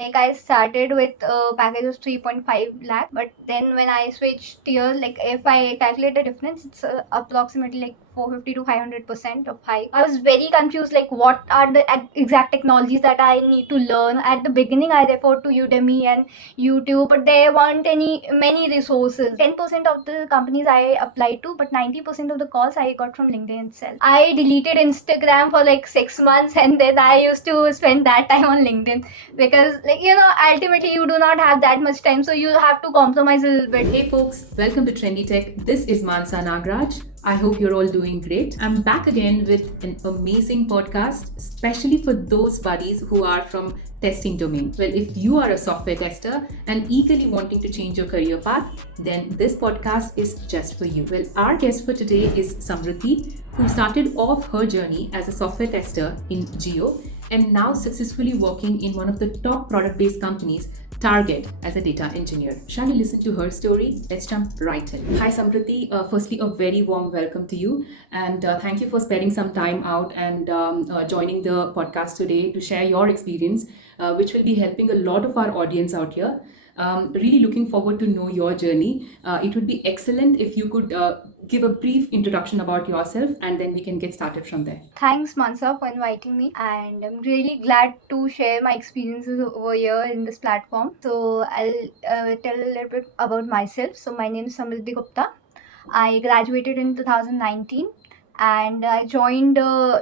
Like I started with a package of 3.5 lakh, but then when I switched tiers, like if I calculate the difference, it's approximately like 450 to 500% of hike. I was very confused, like what are the exact technologies that I need to learn. At the beginning, I referred to Udemy and YouTube, but there weren't many resources. 10% of the companies I applied to, but 90% of the calls I got from LinkedIn itself. I deleted Instagram for like 6 months, and then I used to spend that time on LinkedIn because, like, ultimately you do not have that much time, so you have to compromise a little bit. Hey folks, welcome to Trendy Tech. This is Mansa Nagraj. I hope you're all doing great. I'm back again with an amazing podcast, especially for those buddies who are from testing domain. Well, if you are a software tester and eagerly wanting to change your career path, then this podcast is just for you. Well, our guest for today is 𝗦cie𝗰𝗶𝗹, who started off her journey as a software tester in Jio and now successfully working in one of the top product-based companies, Target, as a data engineer. Shall we listen to her story? Let's jump right in. Hi 𝗦cie𝗰𝗶. Firstly, a very warm welcome to you, and thank you for spending some time out and joining the podcast today to share your experience, which will be helping a lot of our audience out here. Really looking forward to know your journey. It would be excellent if you could give a brief introduction about yourself, and then we can get started from there. Thanks, Mansa, for inviting me, and I'm really glad to share my experiences over here in this platform. So I'll tell a little bit about myself. So my name is 𝗦cie𝗰𝗶𝗹. I graduated in 2019, and I joined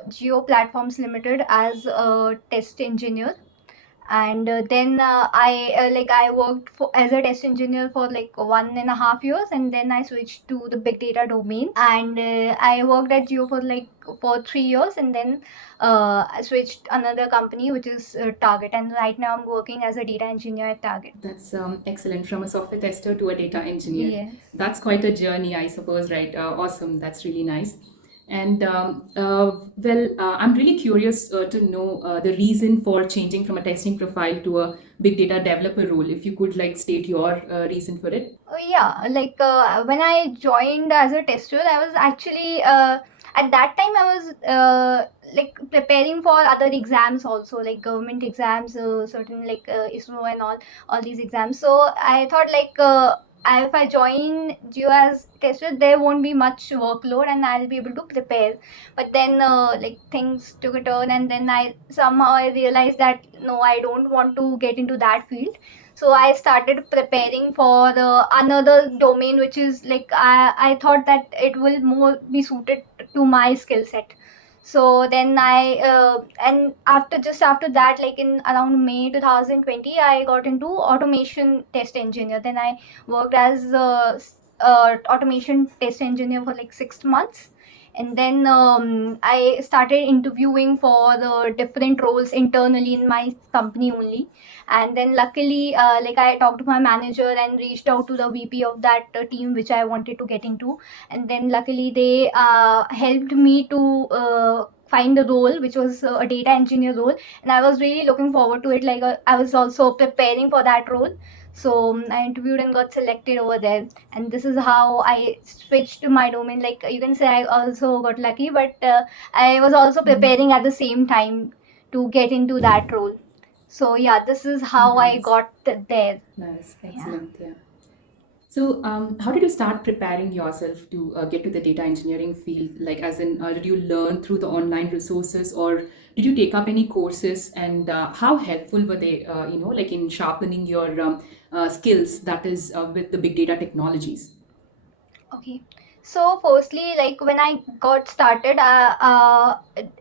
Geo Platforms Limited as a test engineer. And then I worked as a test engineer for like 1.5 years, and then I switched to the big data domain, and I worked at Geo for 3 years, and then I switched another company, which is Target, and right now I'm working as a data engineer at Target. That's excellent. From a software tester to a data engineer. Yes. That's quite a journey, I suppose, right? Awesome. That's really nice. And I'm really curious to know the reason for changing from a testing profile to a big data developer role. If you could like state your reason for it. Yeah, like when I joined as a tester, I was actually at that time I was like preparing for other exams also, like government exams, certain like ISRO and all these exams. So I thought like if I join Geo as tester, there won't be much workload and I'll be able to prepare. But then like things took a turn, and then I realized that no, I don't want to get into that field. So I started preparing for another domain, which is like I thought that it will more be suited to my skill set. So then and after that, like in around May 2020, I got into automation test engineer. Then I worked as automation test engineer for like 6 months, and then I started interviewing for the different roles internally in my company only. And then luckily, like I talked to my manager and reached out to the VP of that team which I wanted to get into, and then luckily they helped me to find a role which was a data engineer role, and I was really looking forward to it. Like I was also preparing for that role. So I interviewed and got selected over there, and this is how I switched to my domain. Like you can say I also got lucky, but I was also preparing at the same time to get into that role. So yeah, this is how I Nice. got there. Nice, excellent. Yeah. So, how did you start preparing yourself to get to the data engineering field? Like, as in, did you learn through the online resources, or did you take up any courses? And how helpful were they? Like in sharpening your skills, that is, with the big data technologies. Okay. So firstly, like when I got started,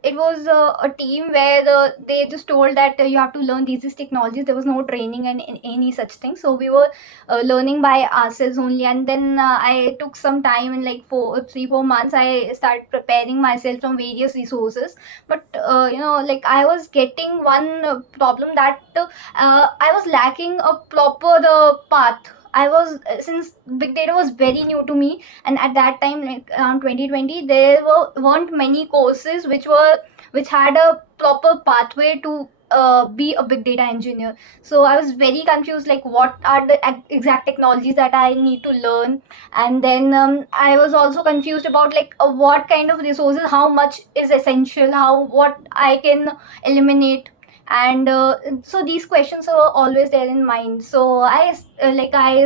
it was a team where they just told that you have to learn these technologies. There was no training and any such thing. So we were learning by ourselves only. And then I took some time, in like 3-4 months, I started preparing myself from various resources. But like I was getting one problem that I was lacking a proper path. I was since big data was very new to me, and at that time, like around 2020, there weren't many courses which had a proper pathway to be a big data engineer. So I was very confused, like what are the exact technologies that I need to learn, and then I was also confused about like what kind of resources, how much is essential, what I can eliminate. and so these questions are always there in mind. So I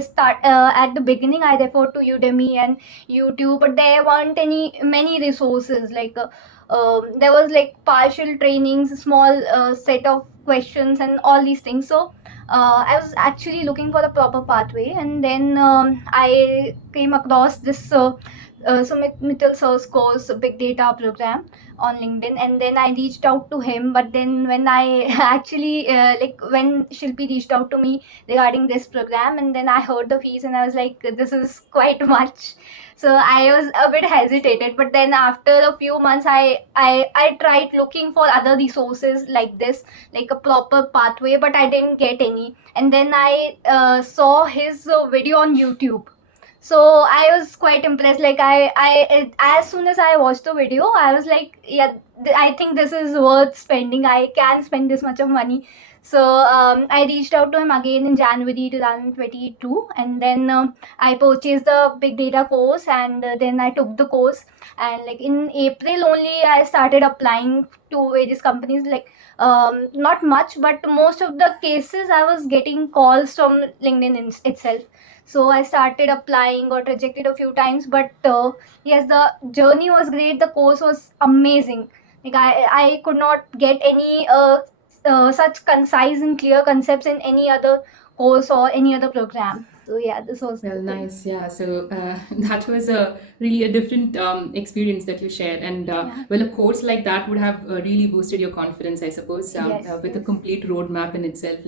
start at the beginning I referred to Udemy and YouTube, but there weren't any many resources. There was like partial trainings, small set of questions and all these things. So I was actually looking for a proper pathway, and then I came across this Sumit Mittal sir's course, Big Data Program, on LinkedIn, and then I reached out to him. But then when I actually when Shilpi reached out to me regarding this program, and then I heard the fees, and I was like, this is quite much. So I was a bit hesitated. But then after a few months, I tried looking for other resources like this, like a proper pathway, but I didn't get any. And then I saw his video on YouTube. So I was quite impressed. As soon as I watched the video, I was like, yeah, I think this is worth spending. I can spend this much of money. So I reached out to him again in January 2022, and then I purchased the big data course, and then I took the course. And like in April only, I started applying to various companies. Not much, but most of the cases I was getting calls from LinkedIn itself. So I started applying, got rejected a few times, but yes, the journey was great. The course was amazing. I could not get any such concise and clear concepts in any other course or any other program. So yeah, this was Well, the thing. nice. Yeah. So that was a really a different experience that you shared, and Yeah. well, a course like that would have really boosted your confidence, I suppose, Yes, with a yes. complete roadmap in itself.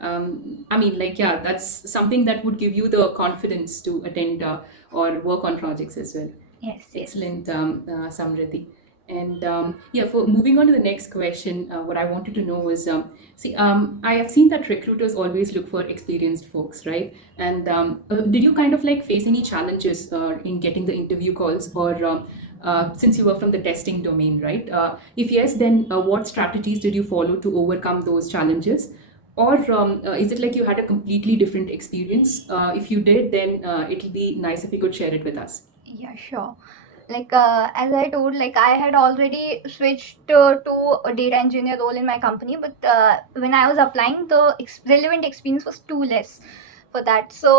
I mean, yeah, that's something that would give you the confidence to attend or work on projects as well. Yes, yes. Excellent, Samriddhi. And yeah, for moving on to the next question, what I wanted to know was, I have seen that recruiters always look for experienced folks, right? And did you kind of like face any challenges in getting the interview calls, or since you were from the testing domain, right? If yes, then what strategies did you follow to overcome those challenges? Or is it like you had a completely different experience? If you did, then it'll be nice if you could share it with us. Yeah, sure. As I told, I had already switched to a data engineer role in my company, but when I was applying, the relevant experience was too less for that. So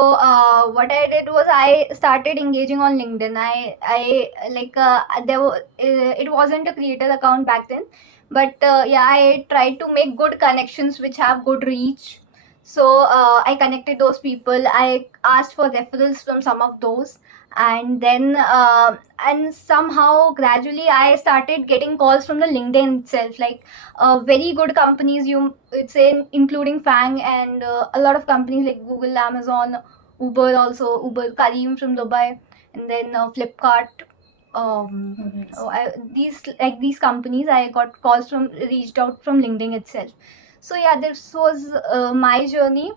what I did was I started engaging on LinkedIn. I like there were it wasn't a creator account back then, but yeah, I tried to make good connections which have good reach. So I connected those people. I asked for referrals from some of those, and then and somehow gradually I started getting calls from the LinkedIn itself, very good companies, you it's in including Fang, and a lot of companies like Google, Amazon, Uber, also Uber Karim from Dubai, and then Flipkart. Oh, nice. These companies, I got calls from, reached out from LinkedIn itself. So yeah, this was my journey,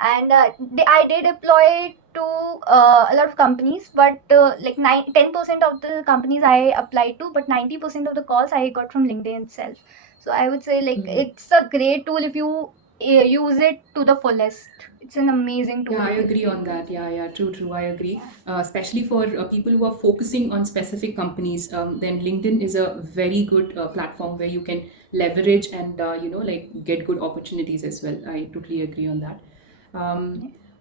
and I did deploy to a lot of companies, but 10% of the companies I applied to, but 90% of the calls I got from LinkedIn itself. So I would say it's a great tool if you use it to the fullest. It's an amazing tool. Yeah, I agree on that. Yeah, true. I agree. Especially for people who are focusing on specific companies, then LinkedIn is a very good platform where you can leverage and like get good opportunities as well. I totally agree on that.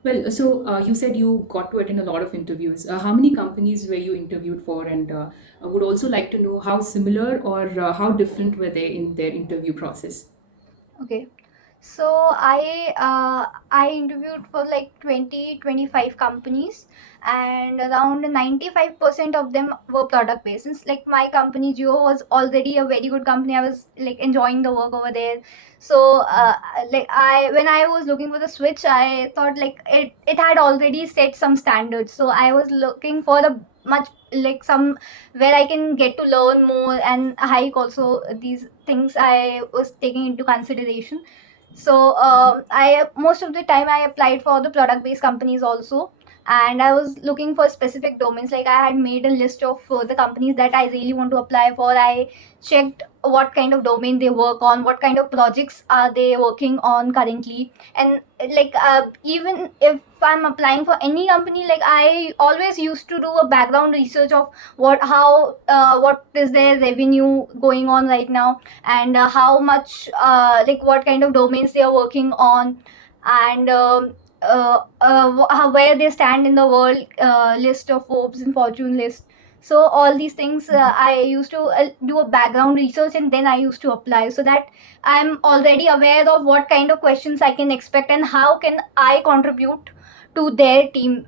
Well, so you said you got to attend a lot of interviews. How many companies were you interviewed for? And I would also like to know how similar or how different were they in their interview process? Okay. So I interviewed for like 20-25 companies, and around 95% of them were product based. Since like my company Geo was already a very good company, I was like enjoying the work over there. So I when I was looking for the switch, I thought like it had already set some standards. So I was looking for a much like some where I can get to learn more and hike also. These things I was taking into consideration. So I most of the time I applied for the product based companies also, and I was looking for specific domains. Like I had made a list of the companies that I really want to apply for. I checked what kind of domain they work on, what kind of projects are they working on currently, and like even if I'm applying for any company, like I always used to do a background research of what is their revenue going on right now, and how much like what kind of domains they are working on, and where they stand in the world list of Forbes and Fortune list. So all these things I used to do a background research, and then I used to apply, so that I'm already aware of what kind of questions I can expect and how can I contribute to their team,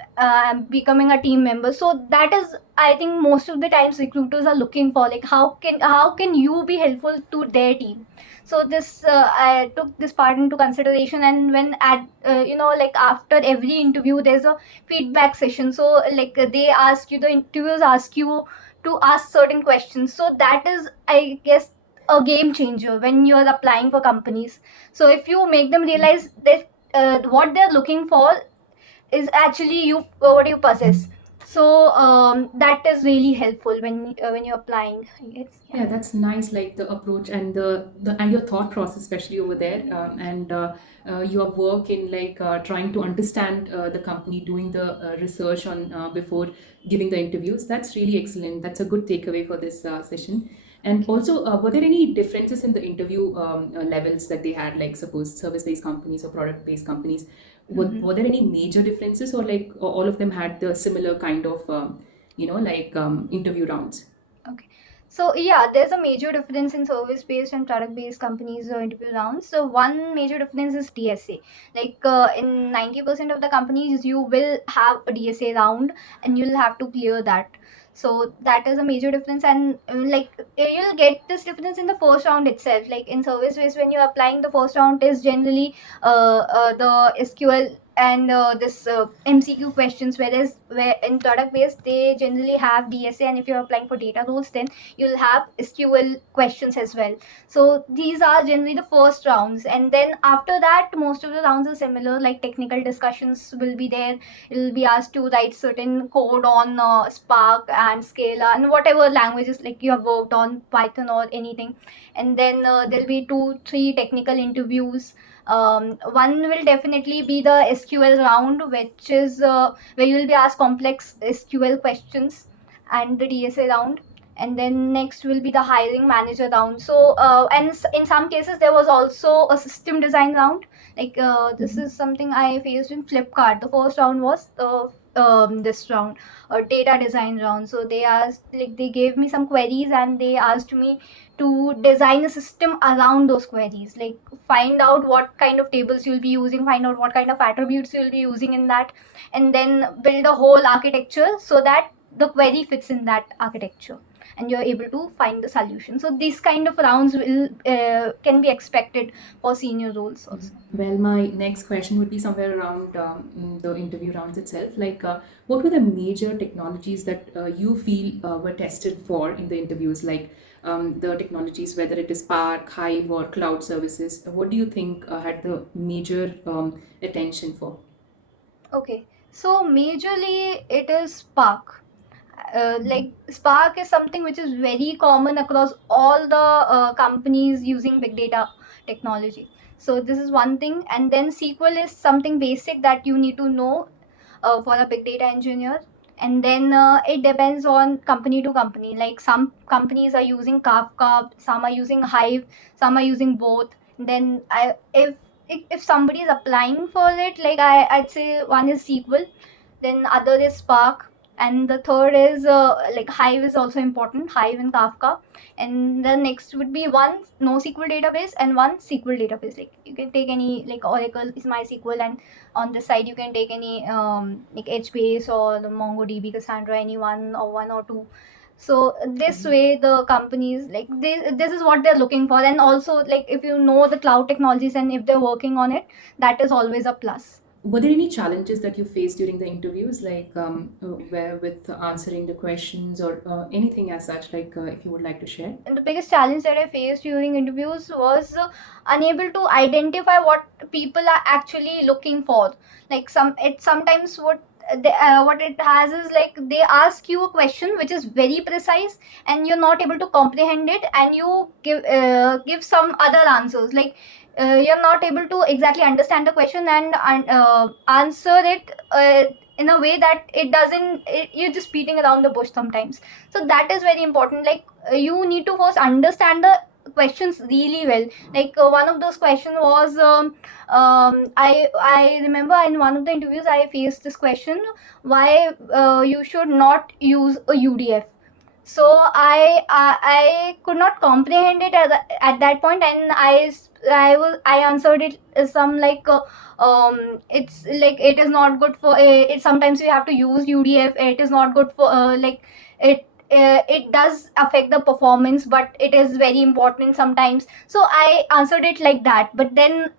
becoming a team member. So that is, I think, most of the times recruiters are looking for, like how can you be helpful to their team. So this I took this part into consideration, and when at like after every interview there's a feedback session. So like the interviewers ask you to ask certain questions. So that is, I guess, a game changer when you're applying for companies. So if you make them realize that what they're looking for is actually you, what you possess. So that is really helpful when you're applying, I guess. Yeah, that's nice. Like the approach and the and your thought process, especially over there, and your work in like trying to understand the company, doing the research on before giving the interviews. That's really excellent. That's a good takeaway for this session. And also, were there any differences in the interview levels that they had? Like, suppose service-based companies or product-based companies. Were there any major differences, or like all of them had the similar kind of interview rounds? Okay. So yeah, there's a major difference in service-based and product-based companies' interview rounds. So one major difference is DSA. Like in 90% of the companies, you will have a DSA round, and you'll have to clear that. So that is a major difference, and like you'll get this difference in the first round itself. Like in service-based, when you're applying, the first round is generally the SQL and this MCQ questions, whereas where in product based they generally have DSA, and if you're applying for data roles, then you'll have SQL questions as well. So these are generally the first rounds, and then after that most of the rounds are similar, like technical discussions will be there. You'll be asked to write certain code on Spark and Scala and whatever languages like you have worked on, Python or anything, and then there'll be 2-3 technical interviews. One will definitely be the SQL round, which is where you will be asked complex SQL questions, and the DSA round. And then next will be the hiring manager round. So and in some cases there was also a system design round. Like this is something I faced in Flipkart. The first round was this round, a data design round. So they asked, like they gave me some queries, and they asked me to design a system around those queries. Like find out what kind of tables you'll be using, find out what kind of attributes you'll be using in that, and then build a whole architecture so that the query fits in that architecture, and you're able to find the solution. So these kind of rounds will can be expected for senior roles also. Well, my next question would be somewhere around the interview rounds itself. Like, what were the major technologies that you feel were tested for in the interviews? Like the technologies, whether it is Spark, Hive, or cloud services. What do you think had the major attention for? Okay, so majorly it is Spark. Like Spark is something which is very common across all the companies using big data technology. So this is one thing, and then SQL is something basic that you need to know for a big data engineer. And then it depends on company to company. Like some companies are using Kafka, some are using Hive, some are using both. Then if somebody is applying for it, like I'd say one is SQL, then other is Spark, and the third is like Hive is also important, Hive and Kafka. And the next would be one NoSQL database and one SQL database. Like you can take any, like Oracle is MySQL, and on this side you can take any like HBase or the MongoDB, Cassandra, any one or two. So this way the companies, like this is what they're looking for. And also, like if you know the cloud technologies and if they're working on it, that is always a plus. Were there any challenges that you faced during the interviews, like where with answering the questions or anything as such, like if you would like to share? And the biggest challenge that I faced during interviews was unable to identify what people are actually looking for. Like sometimes what what it has is like they ask you a question which is very precise and you're not able to comprehend it, and you give some other answers, like you're not able to exactly understand the question and answer it in a way that you're just beating around the bush sometimes. So that is very important. Like you need to first understand the questions really well. Like one of those questions was I remember in one of the interviews I faced this question, why you should not use a UDF. So I could not comprehend it at that point, and I answered it some like it's like it is not good for it. Sometimes we have to use UDF. It is not good for like it does affect the performance, but it is very important sometimes. So I answered it like that. But then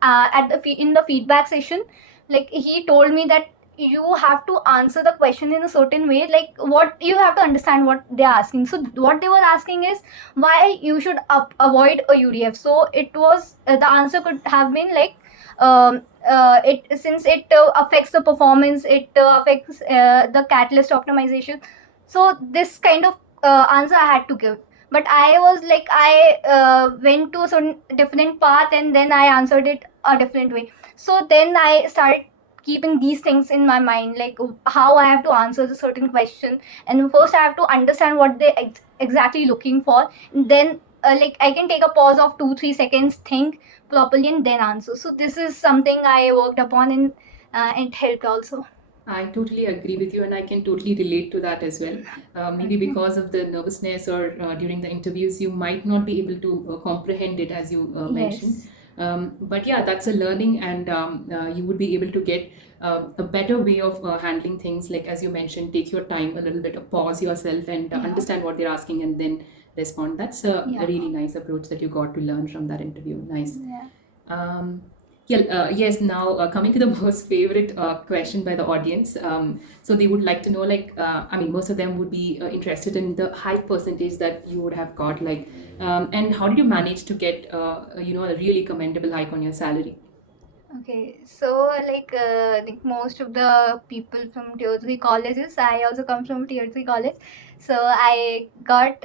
in the feedback session, like he told me that you have to answer the question in a certain way, like what you have to understand what they're asking. So what they were asking is why you should avoid a UDF. So it was the answer could have been like it since it affects the performance, it affects the catalyst optimization. So this kind of answer I had to give. But I was like I went to a certain different path, and then I answered it a different way. So then I started keeping these things in my mind, like how I have to answer the certain question, and first I have to understand what they exactly looking for. Then like I can take a pause of 2-3 seconds, think properly, and then answer. So this is something I worked upon, and it helped also. I totally agree with you, and I can totally relate to that as well. Maybe because of the nervousness or during the interviews, you might not be able to comprehend it as you mentioned. Yes. But yeah, that's a learning, and you would be able to get a better way of handling things. Like as you mentioned, take your time a little bit, pause yourself, and Yeah. understand what they're asking, and then respond. That's a Yeah. really nice approach that you got to learn from that interview. Nice. Yeah. Yes, now coming to the most favorite question by the audience. So they would like to know, like, I mean, most of them would be interested in the high percentage that you would have got, like, and how did you manage to get, a really commendable hike on your salary? Okay, so like most of the people from tier 3 colleges, I also come from tier 3 college. So I got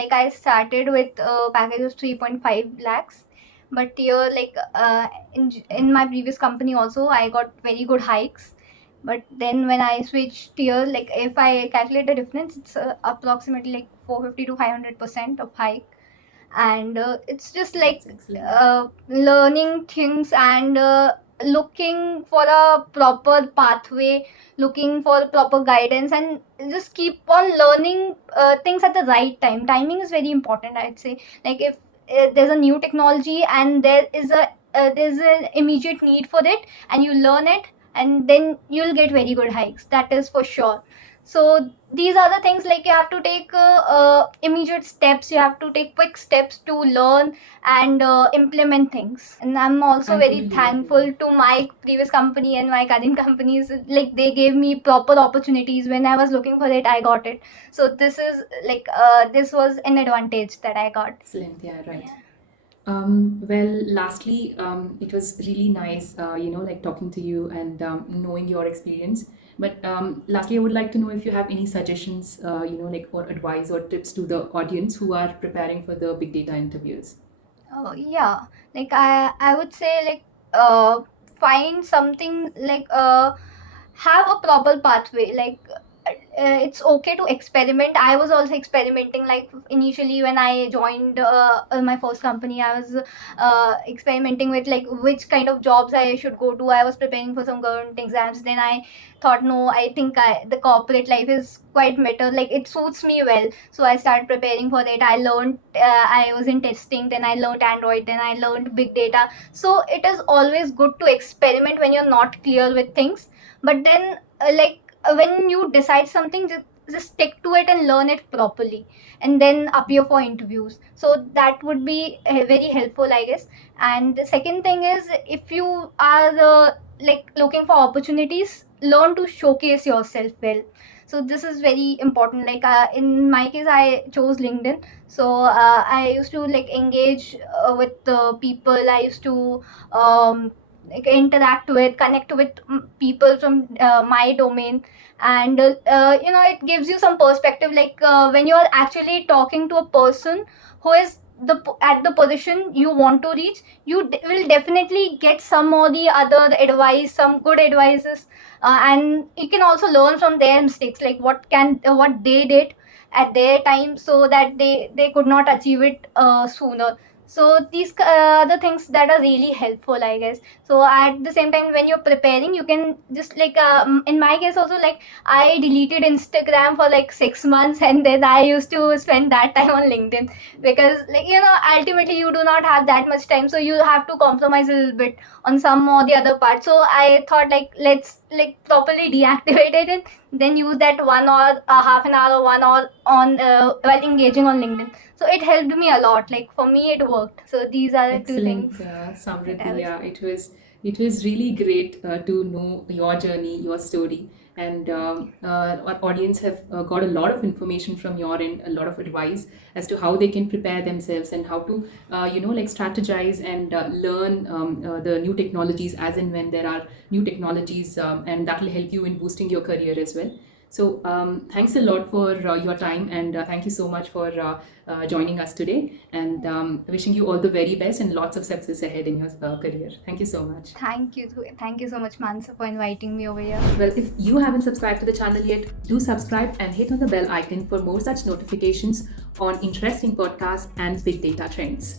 like I started with a package of 3.5 lakhs. But here in my previous company also I got very good hikes. But then when I switched tier, like if I calculate the difference, it's approximately like 450 to 500% of hike. And it's just like That's excellent. learning things and looking for a proper pathway, looking for proper guidance, and just keep on learning things at the right time. Timing is very important, I'd say. Like if there's a new technology and there's an immediate need for it, and you learn it, and then you'll get very good hikes, that is for sure. So these are the things, like you have to take immediate steps, you have to take quick steps to learn and implement things. And I'm also I very totally agree. thankful to my previous company and my current companies. Like they gave me proper opportunities. When I was looking for it, I got it. So this is like this was an advantage that I got. Excellent. Yeah, right. Yeah. Well, lastly, it was really nice, like talking to you and knowing your experience. But lastly, I would like to know if you have any suggestions, like or advice or tips to the audience who are preparing for the big data interviews. Oh yeah, like I would say like find something like have a proper pathway. Like it's okay to experiment. I was also experimenting. Like initially when I joined my first company, I was experimenting with like which kind of jobs I should go to. I was preparing for some government exams. Then I thought, no, I think the corporate life is quite better. Like it suits me well. So I started preparing for it. I learned. I was in testing. Then I learned Android. Then I learned big data. So it is always good to experiment when you're not clear with things. But then when you decide something, just stick to it and learn it properly, and then appear for interviews. So that would be very helpful, I guess. And the second thing is, if you are like looking for opportunities, learn to showcase yourself well. So this is very important. Like in my case, I chose LinkedIn. So I used to like engage with the people. I used to like, interact with, connect with people from my domain. And it gives you some perspective, like when you're actually talking to a person who is at the position you want to reach, you will definitely get some or the other advice, some good advices, and you can also learn from their mistakes, like what they did at their time, so that they could not achieve it sooner. So these the things that are really helpful, I guess. So at the same time, when you're preparing, you can just like in my case also, like I deleted Instagram for like 6 months, and then I used to spend that time on LinkedIn, because like ultimately you do not have that much time, so you have to compromise a little bit on some or the other part. So I thought, like, let's like properly deactivate it, and then use that 1 hour, half an hour or 1 hour on while engaging on LinkedIn. So it helped me a lot. Like for me, it worked. So these are the two Excellent, things that I Samriddhi. would Yeah, say. it was really great to know your journey, your story, and our audience have got a lot of information from your end, a lot of advice as to how they can prepare themselves and how to like strategize and learn the new technologies as and when there are new technologies, and that will help you in boosting your career as well. So thanks a lot for your time, and thank you so much for joining us today. And wishing you all the very best and lots of success ahead in your career. Thank you so much. Thank you so much, Mansa, for inviting me over here. Well, if you haven't subscribed to the channel yet, do subscribe and hit on the bell icon for more such notifications on interesting podcasts and big data trends.